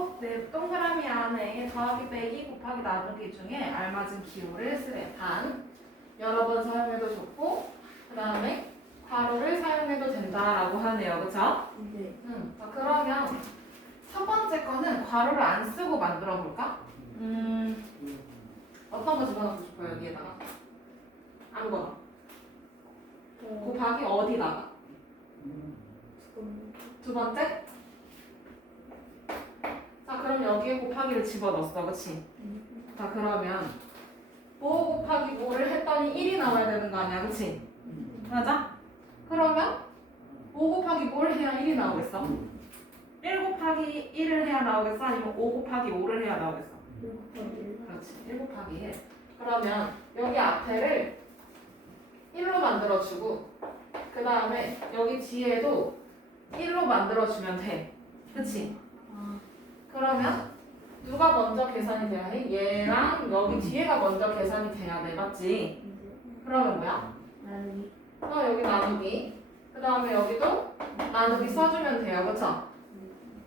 또 네, 동그라미 안에 더하기 빼기 곱하기 나누기 중에 알맞은 기호를 쓰래. 단 여러 번 사용해도 좋고 그 다음에 괄호를 사용해도 된다라고 하네요. 그쵸? 네. 자, 그러면 첫 번째 거는 괄호를 안 쓰고 만들어 볼까? 어떤 거 집어넣고 싶어요? 여기에다가 아무거나. 곱하기 어디다가? 두 번째? 자, 그럼 여기에 곱하기를 집어넣었어. 그치? 자, 그러면 5 곱하기 5를 했더니 1이 나와야 되는 거 아니야? 그치? 맞아? 그러면 5 곱하기 뭘 해야 1이 나오겠어? 1 곱하기 1을 해야 나오겠어? 아니면 5 곱하기 5를 해야 나오겠어? 그렇지. 1 곱하기 1. 그러면 여기 앞에를 1로 만들어주고 그 다음에 여기 뒤에도 1로 만들어주면 돼. 그치? 그러면 누가 먼저 계산이 돼야 해? 얘랑 여기 뒤에가 먼저 계산이 돼야 돼. 맞지? 그러면 뭐야? 여기 나누기. 그 다음에 여기도 나누기 써주면 돼요. 그쵸?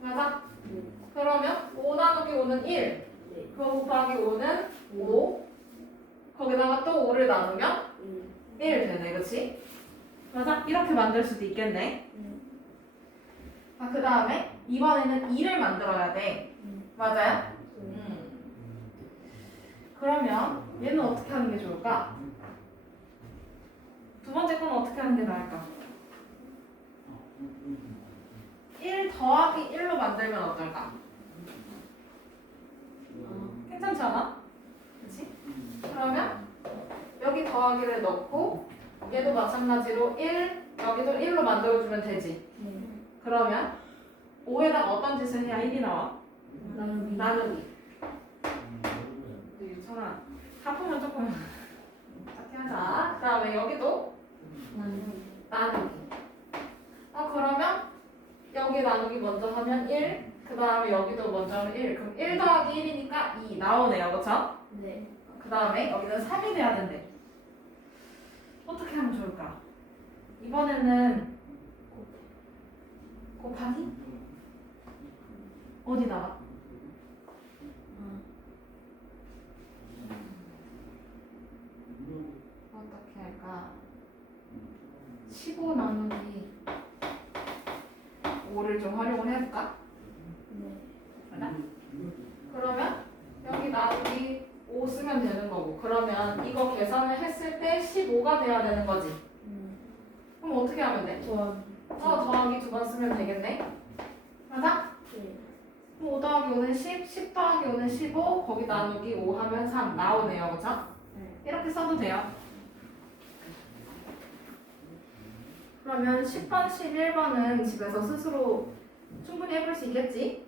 맞아? 그러면 5 나누기 5는 1. 그거 곱하기 5는 5. 거기다가 또 5를 나누면 1 되네. 그치? 맞아? 이렇게 만들 수도 있겠네. 자, 그 다음에 이번에는 2를 만들어야 돼. 맞아요? 그러면 얘는 어떻게 하는 게 좋을까? 두 번째 건 어떻게 하는 게 나을까? 1 더하기 1로 만들면 어떨까? 괜찮지 않아? 그치? 그러면 여기 더하기를 넣고 얘도 마찬가지로 1, 여기도 1로 만들어주면 되지. 그러면 5에다가 어떤 짓을 해야 1이 나와? 나누기. 유천아, 하품은 조금 작게 하자. 그 다음에 여기도 나누기. 그러면 여기 나누기 먼저 하면 1, 그 다음에 여기도 먼저 하면 1. 그럼 1 더하기 1이니까 2 나오네요. 그쵸? 네. 그 다음에 여기는 3이 돼야 된대. 어떻게 하면 좋을까? 이번에는 곱하기? 어디다가? 어떻게 할까? 15 나누기 5를 좀 활용을 해볼까? 그래? 그러면 여기 나누기 5 쓰면 되는 거고 그러면 이거 계산을 했을 때 15가 돼야 되는 거지. 그럼 어떻게 하면 돼? 더하기 2번 쓰면 되겠네? 맞아? 그럼 5 더하기 5는 10, 10 더하기 5는 15, 거기 나누기 5 하면 3 나오네요. 그쵸? 이렇게 써도 돼요. 그러면 10번, 11번은 집에서 스스로 충분히 해볼 수 있겠지?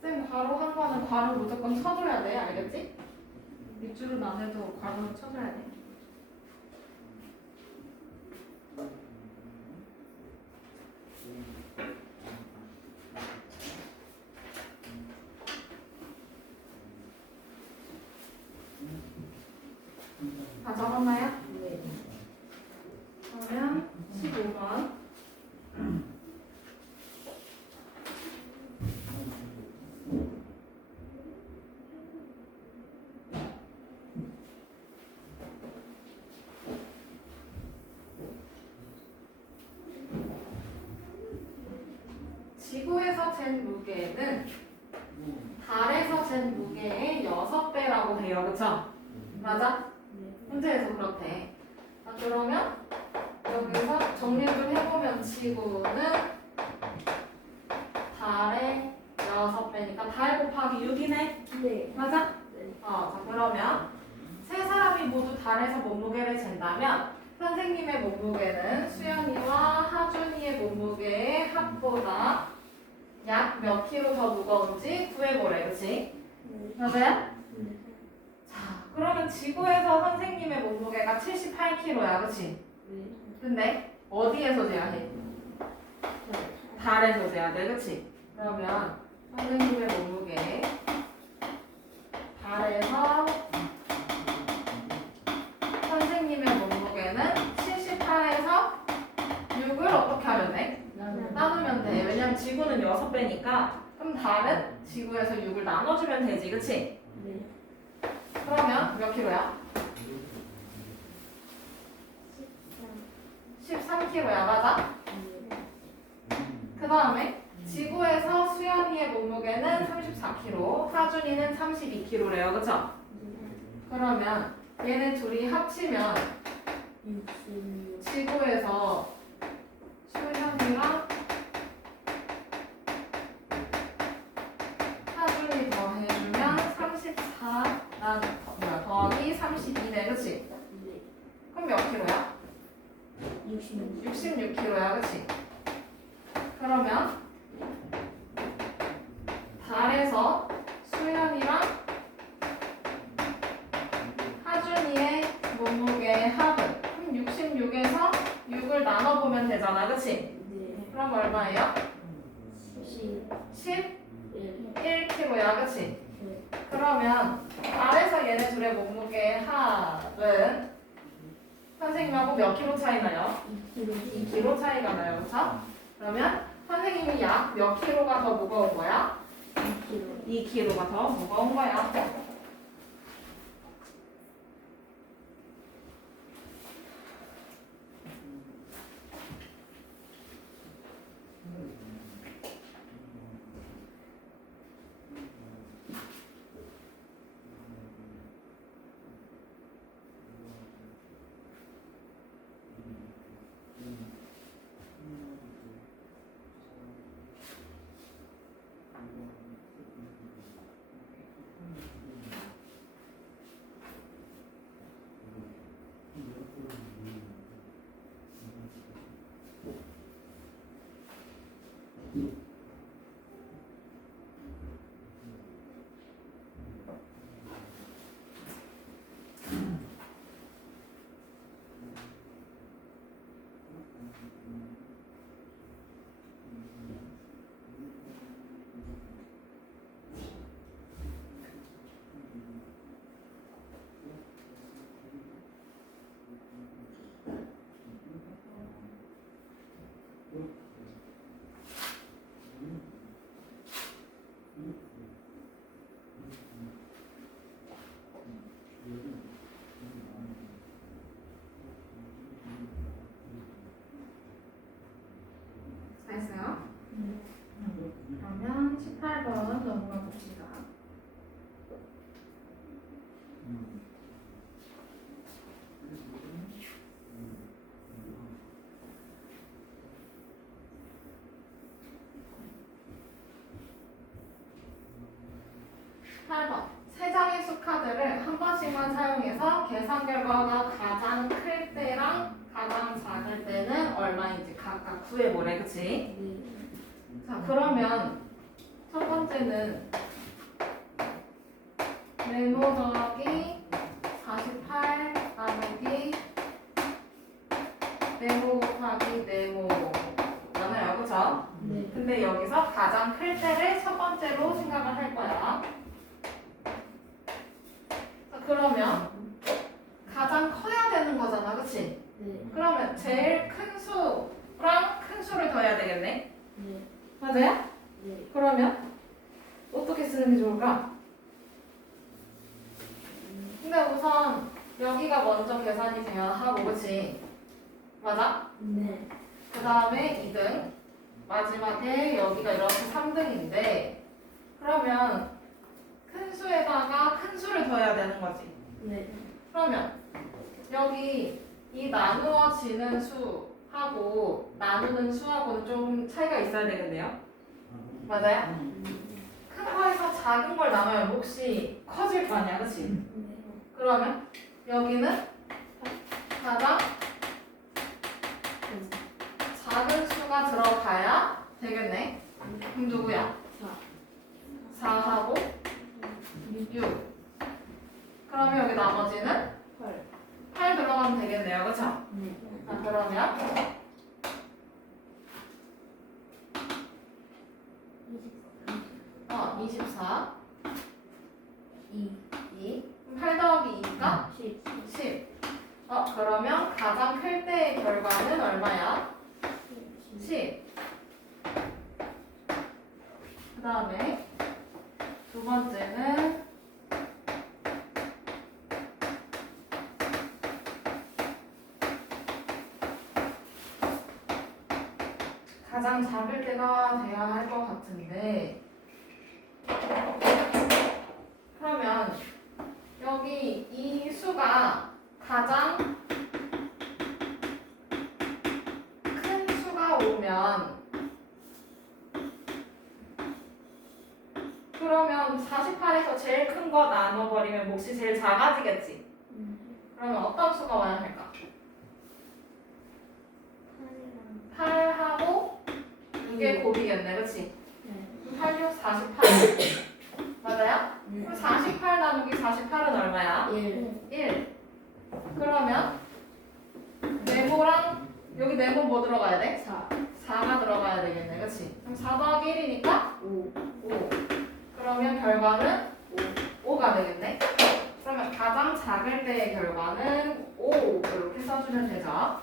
쌤, 괄호 한 거는 괄호 무조건 쳐줘야 돼. 알겠지? 밑줄은 안 해도 괄호는 쳐줘야 돼. 다 적었나요? 그러면 15번. 지구에서 잰 무게는 달에서 잰 무게의 6배라고 해요. 그쵸? 맞아? 문제에서 그렇대. 자, 그러면 여기서 정리 좀 해보면 지구는 달의 6배니까 달 곱하기 6이네. 맞아? 자, 그러면 세 사람이 모두 달에서 몸무게를 잰다면 선생님의 몸무게는 수연이와 하준이의 몸무게의 합보다 약 몇 킬로 더 무거운지 구해보래. 그치? 맞아요? 자, 그러면 지구에서 선생님의 몸무게가 78kg야. 그치? 근데 어디에서 재야 해? 달에서 재야 돼. 그치? 그러면 선생님의 몸무게 달에서 선생님의 몸무게는 78에서 지구는 6배니까 그럼 달은 지구에서 6을 나눠주면 되지, 그치? 네. 그러면 몇 킬로야? 13킬로야, 맞아? 그 다음에 지구에서 수연이의 몸무게는 34kg, 하준이는 32kg래요, 그쵸? 그러면 얘네 둘이 합치면 66. 지구에서 수연이랑 하준이 더해주면 34 더하기 32네, 그치? 네. 그럼 몇 킬로야? 66. 66kg야, 그치? 그러면 달에서 수연이랑 하준이의 몸무게 합은 그럼 66에서 6을 나눠보면 되잖아, 그치? 네. 그럼 얼마예요? 11. 11kg야, 그치? 네. 그러면 달에서 얘네 둘의 몸무게 합은 선생님하고 몇 킬로 차이 나요? 2kg. 2kg 차이가 나요, 그쵸? 그러면 선생님이 약 몇 킬로가 더 무거운 거야? 2kg. 2kg가 더 무거운 거야. 됐어요? 그러면 18번 넘어가 봅시다. 세 장의 수카드를 한 번씩만 사용해서 계산 결과가 가장 클 때랑 가장 작을 때는 얼마인지 각각 구해보래, 그치? 네. 자, 그러면 첫 번째는 네모 더하기 48 나누기 네모 곱하기 네모 많아요, 그쵸? 네. 근데 여기서 가장 클 때를 첫 번째로 생각을 할 거야. 자, 그러면 가장 커야 되는 거잖아, 그치? 네. 그러면 제일 큰 수랑 큰 수를 더해야 되겠네? 네. 맞아요? 네. 그러면 어떻게 쓰는 게 좋을까? 근데 우선 여기가 먼저 계산이 돼야 하고, 그치? 맞아? 네. 그 다음에 2등, 마지막에 여기가 이렇게 3등인데 그러면 큰 수에다가 큰 수를 더해야 되는 거지. 네. 그러면 여기 이 나누어지는 수하고 나누는 수하고는 좀 차이가 있어야 되겠네요. 맞아요? 큰 거에서 작은 걸 나누면 몫이 커질 거 아니야, 그치? 그러면 여기는 가장 작은 수가 들어가야 되겠네. 그럼 누구야? 4하고 6. 그러면 여기 나머지는 8 들어가면 되겠네요, 그쵸? 네. 자, 그러면 24 2 그럼 8 더하기 2니까 10. 그러면 가장 클 때의 결과는 얼마야? 10. 그 다음에 두 번째는 가장 작을 때가 돼야 할 것 같은데, 그러면 여기 이 수가 가장 큰 수가 오면, 그러면 48에서 제일 큰 거 나눠버리면 몫이 제일 작아지겠지. 그러면 어떤 수가 와야 할까? 8하고 이게 곱이겠네, 그치? 8, 6, 48 맞아요? 그럼 48 나누기 48은 얼마야? 1. 그러면 네모랑 여기 네모 뭐 들어가야 돼? 4가 들어가야 되겠네, 그치? 그럼 4 더하기 1이니까 5. 그러면 결과는 5가 되겠네. 그러면 가장 작을 때의 결과는 5 이렇게 써주면 되죠.